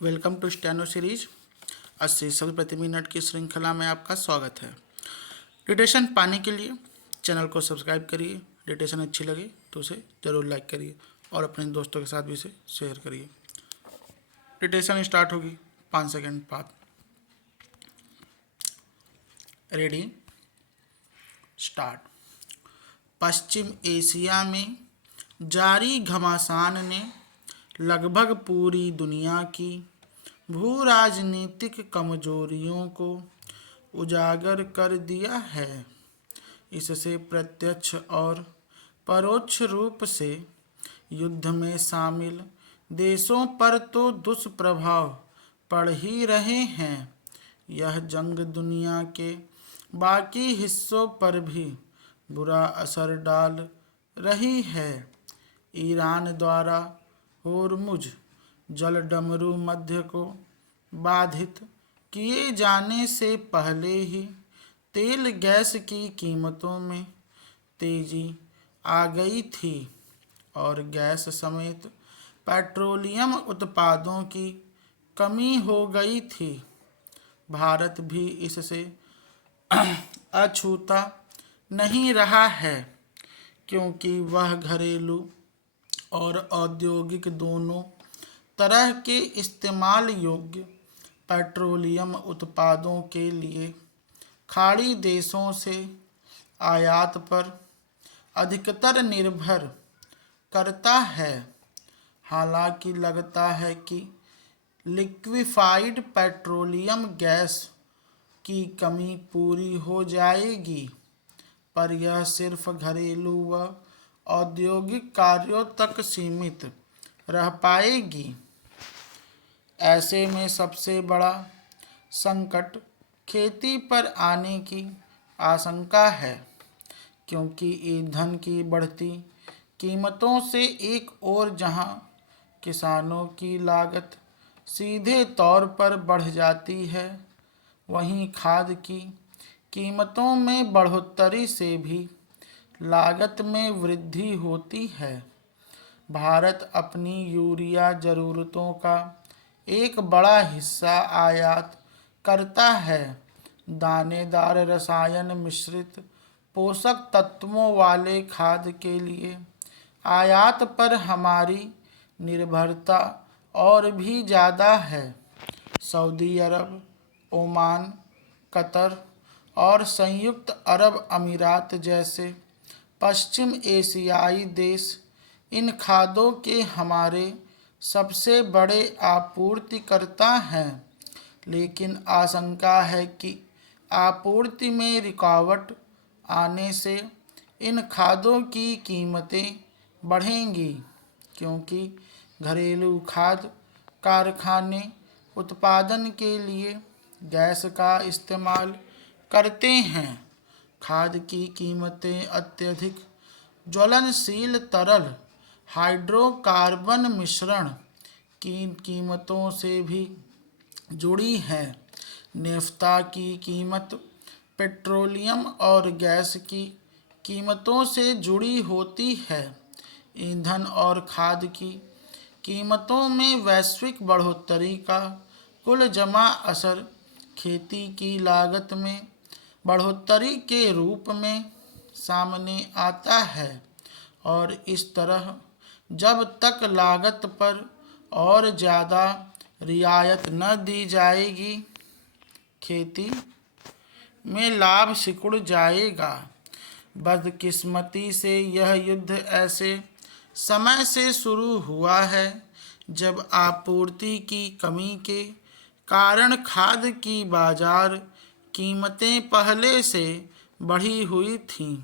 Welcome to steno series 80 शब्द प्रति minute की श्रृंखला में आपका स्वागत है। डिटेशन पाने के लिए चैनल को सब्सक्राइब करिए। डिटेशन अच्छी लगे तो उसे ज़रूर लाइक करिए और अपने दोस्तों के साथ भी इसे शेयर करिए। डिटेशन स्टार्ट होगी 5 सेकंड बाद। Ready start. पश्चिम एशिया में जारी घमासान ने लगभग पूरी दुनिया की भू राजनीतिक कमजोरियों को उजागर कर दिया है। इससे प्रत्यक्ष और परोक्ष रूप से युद्ध में शामिल देशों पर तो दुष्प्रभाव पड़ ही रहे हैं। यह जंग दुनिया के बाकी हिस्सों पर भी बुरा असर डाल रही है। ईरान द्वारा होर्मुज जलडमरू मध्य को बाधित किए जाने से पहले ही तेल गैस की कीमतों में तेजी आ गई थी और गैस समेत पेट्रोलियम उत्पादों की कमी हो गई थी। भारत भी इससे अछूता नहीं रहा है, क्योंकि वह घरेलू और औद्योगिक दोनों तरह के इस्तेमाल योग्य पेट्रोलियम उत्पादों के लिए खाड़ी देशों से आयात पर अधिकतर निर्भर करता है। हालांकि लगता है कि लिक्विफाइड पेट्रोलियम गैस की कमी पूरी हो जाएगी, पर यह सिर्फ घरेलू व औद्योगिक कार्यों तक सीमित रह पाएगी। ऐसे में सबसे बड़ा संकट खेती पर आने की आशंका है, क्योंकि ईंधन की बढ़ती कीमतों से एक ओर जहां किसानों की लागत सीधे तौर पर बढ़ जाती है, वहीं खाद की कीमतों में बढ़ोतरी से भी लागत में वृद्धि होती है। भारत अपनी यूरिया ज़रूरतों का एक बड़ा हिस्सा आयात करता है। दानेदार रसायन मिश्रित पोषक तत्वों वाले खाद के लिए आयात पर हमारी निर्भरता और भी ज़्यादा है। सऊदी अरब, ओमान, कतर और संयुक्त अरब अमीरात जैसे पश्चिम एशियाई देश इन खादों के हमारे सबसे बड़े आपूर्तिकर्ता हैं, लेकिन आशंका है कि आपूर्ति में रुकावट आने से इन खादों की कीमतें बढ़ेंगी, क्योंकि घरेलू खाद कारखाने उत्पादन के लिए गैस का इस्तेमाल करते हैं। खाद की कीमतें अत्यधिक ज्वलनशील तरल हाइड्रोकार्बन मिश्रण की कीमतों से भी जुड़ी है। नेफ्ता की कीमत पेट्रोलियम और गैस की कीमतों से जुड़ी होती है। ईंधन और खाद की कीमतों में वैश्विक बढ़ोतरी का कुल जमा असर खेती की लागत में बढ़ोतरी के रूप में सामने आता है, और इस तरह जब तक लागत पर और ज़्यादा रियायत न दी जाएगी, खेती में लाभ सिकुड़ जाएगा। बदकिस्मती से यह युद्ध ऐसे समय से शुरू हुआ है जब आपूर्ति की कमी के कारण खाद की बाजार कीमतें पहले से बढ़ी हुई थीं।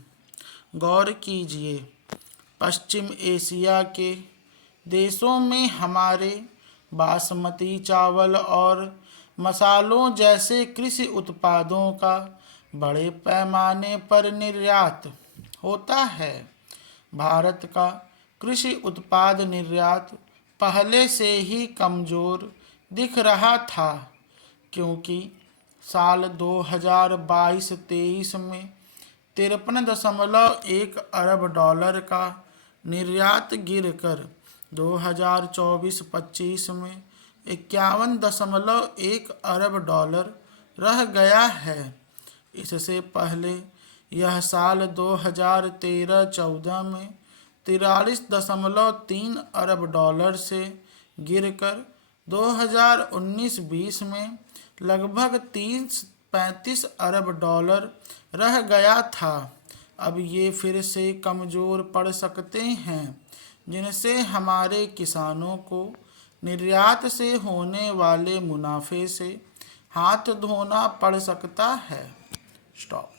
गौर कीजिए, पश्चिम एशिया के देशों में हमारे बासमती चावल और मसालों जैसे कृषि उत्पादों का बड़े पैमाने पर निर्यात होता है। भारत का कृषि उत्पाद निर्यात पहले से ही कमज़ोर दिख रहा था, क्योंकि साल 2022-23 में 53.1 अरब डॉलर का निर्यात गिरकर 2024-25 में 51.1 अरब डॉलर रह गया है। इससे पहले यह साल 2013-14 में 43.3 अरब डॉलर से गिरकर 2019-20 में लगभग 30-35 अरब डॉलर रह गया था। अब ये फिर से कमज़ोर पड़ सकते हैं, जिनसे हमारे किसानों को निर्यात से होने वाले मुनाफे से हाथ धोना पड़ सकता है। स्टॉप।